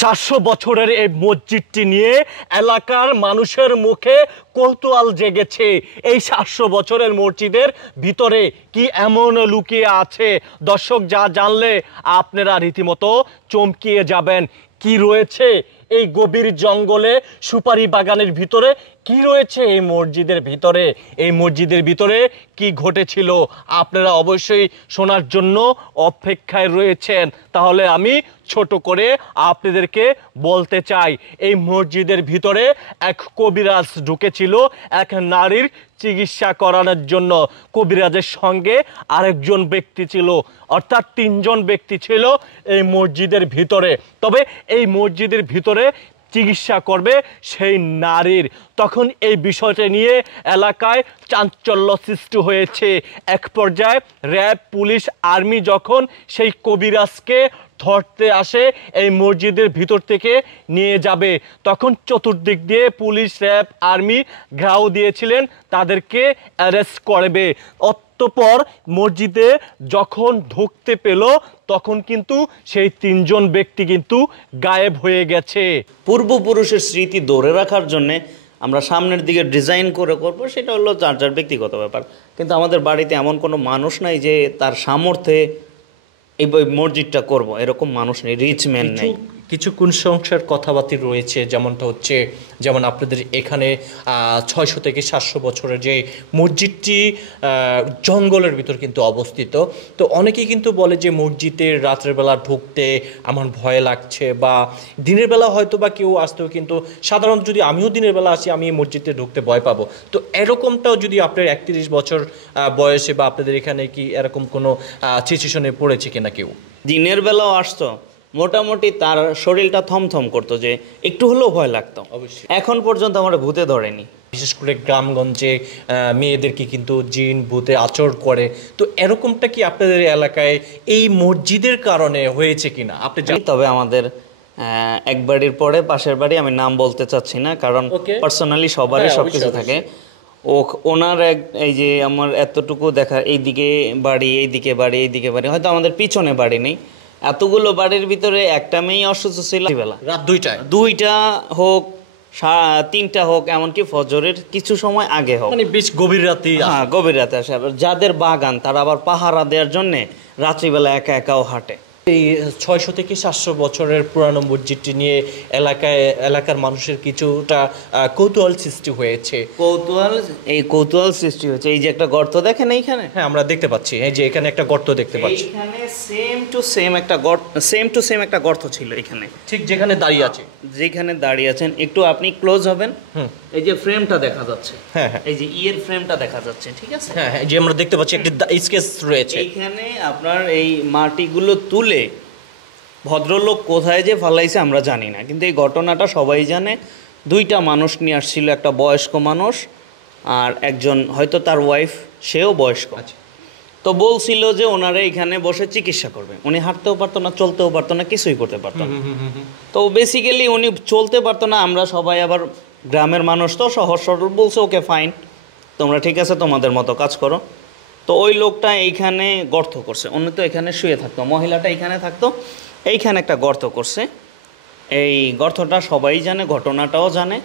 700 বছরের এই মসজিদটি নিয়ে এলাকার মানুষের মুখে কৌতূহল জেগেছে। এই 700 বছরের মসজিদের ভিতরে কি এমন লুকিয়ে আছে, দর্শক যা জানলে আপনারা রীতিমতো চমকিয়ে যাবেন। কি রয়েছে এই গভীর জঙ্গলে, সুপারি বাগানের ভিতরে, কি রয়েছে এই মসজিদের ভিতরে, এই মসজিদের ভিতরে কি ঘটেছিল, আপনারা অবশ্যই শোনার জন্য অপেক্ষায় রয়েছেন। তাহলে আমি ছোট করে আপনাদেরকে বলতে চাই, এই মসজিদের ভিতরে এক কবিরাজ ঢুকেছিল এক নারীর চিকিৎসা করানোর জন্য। কবিরাজের সঙ্গে আরেকজন ব্যক্তি ছিল, অর্থাৎ 3জন ব্যক্তি ছিল এই মসজিদের ভিতরে। তবে এই মসজিদের ভিতরে চিকিৎসা করবে সেই নারীর। তখন এই বিষয়টা নিয়ে এলাকায় চাঞ্চল্য সৃষ্টি হয়েছে। এক পর্যায়ে র্যাব, পুলিশ, আর্মি যখন সেই কবিরাজকে ধরতে আসে, এই মসজিদের ভিতর থেকে নিয়ে যাবে, তখন চতুর্দিক দিয়ে পুলিশ, র্যাব, আর্মি ঘেরাও দিয়েছিলেন, তাদেরকে অ্যারেস্ট করবে। অতঃপর মসজিদে যখন ঢুকতে পেল, তখন কিন্তু সেই 3জন ব্যক্তি কিন্তু গায়েব হয়ে গেছে। পূর্বপুরুষের স্মৃতি ধরে রাখার জন্যে আমরা সামনের দিকে ডিজাইন করে করবো, সেটা হলো যার যার ব্যক্তিগত ব্যাপার। কিন্তু আমাদের বাড়িতে এমন কোনো মানুষ নাই যে তার সামর্থ্যে এই মসজিদটা করব, এরকম মানুষ নেই, রিচ ম্যান নেই। কিছু কুসংস্কার কথাবার্তা রয়েছে, যেমনটা হচ্ছে যেমন আপনাদের এখানে 600 থেকে 700 বছরের যে মসজিদটি জঙ্গলের ভিতর কিন্তু অবস্থিত। তো অনেকেই কিন্তু বলে যে মসজিদের রাত্রের বেলা ঢুকতে আমার ভয় লাগছে, বা দিনের বেলা হয়তো বা কেউ আসতেও, কিন্তু সাধারণত যদি আমিও দিনের বেলা আসি, আমি এই মসজিদে ঢুকতে ভয় পাবো। তো এরকমটাও যদি আপনার 31 বছর বয়সে বা আপনাদের এখানে কি এরকম কোনো সিচুয়েশনে পড়েছে কিনা কেউ? দিনের বেলাও আসতো, মোটামুটি তার শরীরটা থমথম করতো, যে একটু হলেও ভয় লাগতো। অবশ্যই এখন পর্যন্ত আমার ভূতে ধরেনি। বিশেষ করে গ্রামগঞ্জে মেয়েদেরকে কিন্তু জিন ভূতে আচর করে। তো এরকমটা কি আপনাদের এলাকায় এই মসজিদের কারণে হয়েছে কিনা আপনি জানেন? তবে আমাদের এক বাড়ির পরে পাশের বাড়ি, আমি নাম বলতে চাচ্ছি না, কারণ পার্সোনালি সবারই সবকিছু থাকে। ওনার এই যে আমার এতটুকু দেখা, এইদিকে বাড়ি, এইদিকে বাড়ি, এইদিকে বাড়ি, হয়তো আমাদের পিছনে বাড়ি নেই, এতগুলো বাড়ির ভিতরে একটা মেয়ে অসুস্থ ছিল বেলা, রাত 2টা হোক, 3টা হোক, এমনকি ফজরের কিছু সময় আগে হোক, মানে বেশ গভীর রাতে। হ্যাঁ, গভীর রাতে আসে। আবার যাদের বাগান, তারা আবার পাহারা দেওয়ার জন্যে রাত্রিবেলা একা একাও হাঁটে। এই 600 থেকে 700 বছরের পুরানো মসজিদটি নিয়ে এলাকার মানুষের কিছুটা কৌতূহল সৃষ্টি হয়েছে। কৌতূহল সৃষ্টি হয়েছে। এই যে একটা গর্ত দেখেন এইখানে, হ্যাঁ আমরা দেখতে পাচ্ছি, এই যে এখানে একটা গর্ত দেখতে পাচ্ছি। এখানে সেম টু সেম একটা গর্ত ছিল এখানে, ঠিক যেখানে দাঁড়িয়ে আছে, যেখানে দাঁড়িয়ে আছেন। একটু আপনি ক্লোজ হবেন, এই যে ফ্রেমটা দেখা যাচ্ছে, হ্যাঁ হ্যাঁ, এই যে ইয়ের ফ্রেমটা দেখা যাচ্ছে, ঠিক আছে, হ্যাঁ হ্যাঁ, যে আমরা দেখতে পাচ্ছি একটা স্কেচ রয়েছে। এইখানে আপনার এই মাটিগুলো তুলে ভদ্রলোক কোথায় যে ফালাইছে আমরা জানি না, কিন্তু এই ঘটনাটা সবাই জানে। 2টা মানুষ নিয়ে আসছিল, একটা বয়স্ক মানুষ আর একজন হয়তো তার ওয়াইফ, সেও বয়স্ক। তো বলছিল যে ওনারা এখানে বসে চিকিৎসা করবে। উনি হাঁটতেও পারতো না, চলতেও পারতো না, কিছুই করতে পারতো না। তো বেসিক্যালি উনি চলতে পারতো না, আমরা সবাই আবার গ্রামের মানুষ তো সহজ সরল, বলছে ওকে ফাইন, তোমরা ঠিক আছে তোমাদের মতো কাজ করো। তো ওই লোকটা এইখানে গর্ত করছে, উনি তো এখানে শুয়ে থাকতো, মহিলাটা এইখানে থাকতো, এইখানে একটা গর্ত করছে। এই গর্তটা সবাই জানে, ঘটনাটাও জানে।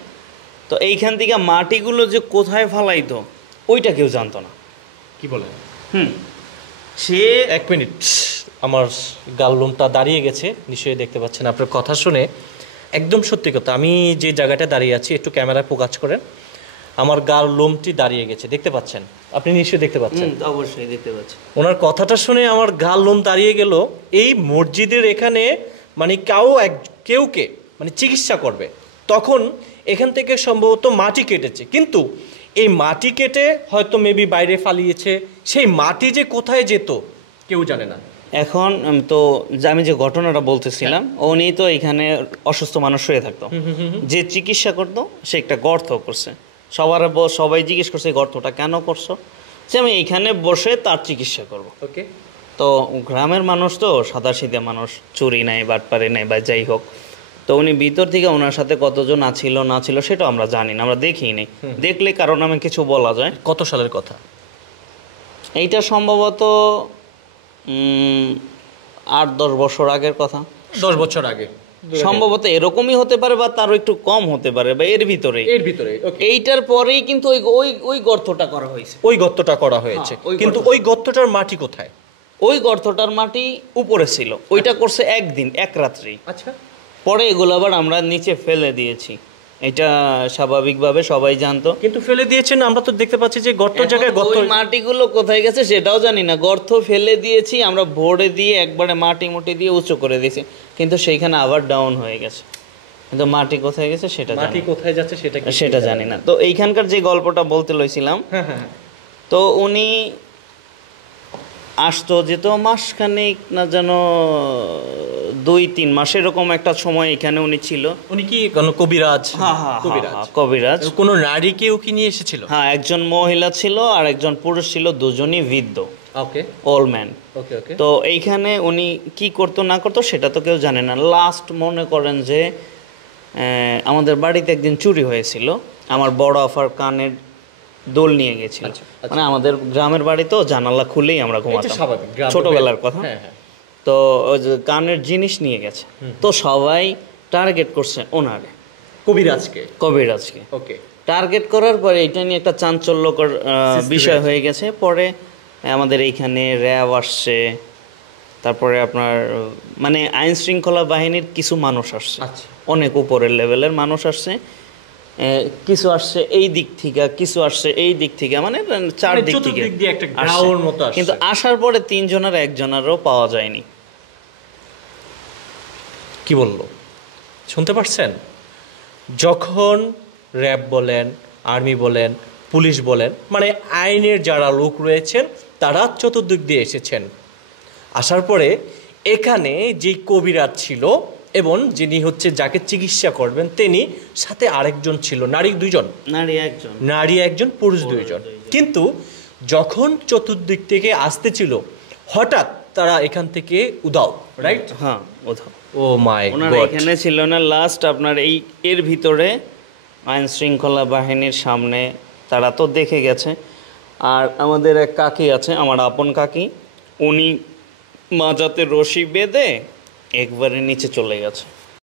তো এইখান থেকে মাটিগুলো যে কোথায় ফালাইতো ওইটা কেউ জানতো না। কি বলেন? সে 1 মিনিট, আমার গাল লোমটা দাঁড়িয়ে গেছে, নিশ্চয়ই দেখতে পাচ্ছেন। আপনার কথা শুনে একদম সত্যি কথা, আমি যে জায়গাটা দাঁড়িয়ে আছি, একটু ক্যামেরায় ফোকাস করেন, আমার গাল লোমটি দাঁড়িয়ে গেছে, দেখতে পাচ্ছেন? আপনি নিশ্চয়ই দেখতে পাচ্ছেন। অবশ্যই দেখতে পাচ্ছি। ওনার কথাটা শুনে আমার গাল লোম দাঁড়িয়ে গেল। এই মসজিদের এখানে মানে কেউকে মানে চিকিৎসা করবে, তখন এখান থেকে সম্ভবত মাটি কেটেছে, কিন্তু এই মাটি কেটে হয়তো মেবি বাইরে ফালিয়েছে, সেই মাটি যে কোথায় যেত কেউ জানে না। এখন তো আমি যে ঘটনাটা বলতেছিলাম, উনি তো এখানে অসুস্থ মানুষ হয়ে থাকতো, যে চিকিৎসা করতো সে একটা গর্ত করছে। সবাই জিজ্ঞেস করছে গর্তটা কেন করছো, যে আমি এইখানে বসে তার চিকিৎসা করবো। ওকে। তো গ্রামের মানুষ তো সাদাসিধে মানুষ, চুরি নাই, বাটপারি নাই, বা যাই হোক। তো উনি ভিতর থেকে ওনার সাথে কতজন আছিল না ছিল সেটা আমরা জানি না, আমরা দেখিনি। দেখলে কারণ আমি কিছু বলা যায়। কত সালের কথা এইটা? সম্ভবত 8-10 বছর আগের কথা। 10 বছর আগে। সম্ভবত এরকমই হতে পারে বা তারও একটু কম হতে পারে বা এর ভিতরে এইটার পরেই কিন্তু ওই ওই ওই গর্তটা করা হয়েছে। ওই গর্তটা করা হয়েছে, কিন্তু ওই গর্তটার মাটি কোথায়? ওই গর্তটার মাটি উপরে ছিল, ওইটা করছে একদিন এক রাত্রি। আচ্ছা, পরে এগুলো আবার আমরা নিচে ফেলে দিয়েছি, এটা স্বাভাবিকভাবে সবাই জানতো। কিন্তু ফেলে দিয়েছেন, আমরা তো দেখতে পাচ্ছি যে গর্ত জায়গায় গর্ত। ওই মাটিগুলো কোথায় গেছে সেটাও জানি না, গর্ত ফেলে দিয়েছি আমরা ভরে দিয়ে একবারে মাটি মুটি দিয়ে উঁচু করে দিয়েছি, কিন্তু সেইখানে আবার ডাউন হয়ে গেছে, কিন্তু মাটি কোথায় গেছে সেটা মাটি কোথায় যাচ্ছে সেটা জানি না। তো এইখানকার যে গল্পটা বলতে লইছিলাম, তো উনি আসতো যেত মাসখানেক না যেন 2-3 মাস এরকম একটা সময় এখানে উনি ছিল। উনি কি কোনো কবিরাজ? কবিরাজ। কোনো নারীকেও কি নিয়ে এসেছিল? হ্যাঁ, একজন মহিলা ছিল আর একজন পুরুষ ছিল, দুজনই বৃদ্ধ, ওকে, ওল্ড ম্যান। ওকে ওকে। তো এইখানে উনি কি করতো না করতো সেটা তো কেউ জানে না। লাস্ট মনে করেন যে আমাদের বাড়িতে একদিন চুরি হয়েছিল, আমার বড় আফার কানের দোল নিয়ে গেছিল। মানে আমাদের গ্রামের বাড়ি তো জানালা খুলেই আমরা ঘুমাতাম, ছোটবেলার কথা। তো ওই যে কানের জিনিস নিয়ে গেছে, তো সবাই টার্গেট করছে ওনারে, কবিরাজকে। ওকে, টার্গেট করার পরে এটা নিয়ে একটা চাঞ্চল্যকর বিষয় হয়ে গেছে। পরে আমাদের এইখানে র্যাব আসছে, তারপরে আপনার মানে আইন শৃঙ্খলা বাহিনীর কিছু মানুষ আসছে, অনেক উপরের লেভেলের মানুষ আসছে, কিছু আসছে এই দিক থেকে, কিছু আসছে এই দিক থেকে, মানে 4 দিক থেকে, কিন্তু আসার পরে 3 জনের 1 জনেরও পাওয়া যায়নি। কি বললো শুনতে পারছেন? যখন র্যাব বলেন, আর্মি বলেন, পুলিশ বলেন, মানে আইনের যারা লোক রয়েছেন তারা চতুর্দিক দিয়ে এসেছেন। আসার পরে এখানে যে কবিরাজ ছিল এবং যিনি হচ্ছে যাকে চিকিৎসা করবেন তিনি, সাথে আরেকজন ছিল, নারী 2 জন, নারী 1 জন, পুরুষ 2 জন। কিন্তু যখন চতুর্দিক থেকে আসতেছিল হঠাৎ তারা এখান থেকে উধাও, রাইট? হ্যাঁ, উধাও। ও মাই গড, এখানে ছিল না। লাস্ট আপনার এর ভিতরে আইন শৃঙ্খলা বাহিনীর সামনে তারা তো দেখে গেছে। আর আমাদের এক কাকি আছে, আমার আপন কাকি, উনি মাজাতে রশি বেঁধে একবারে নিচে চলে গেছে।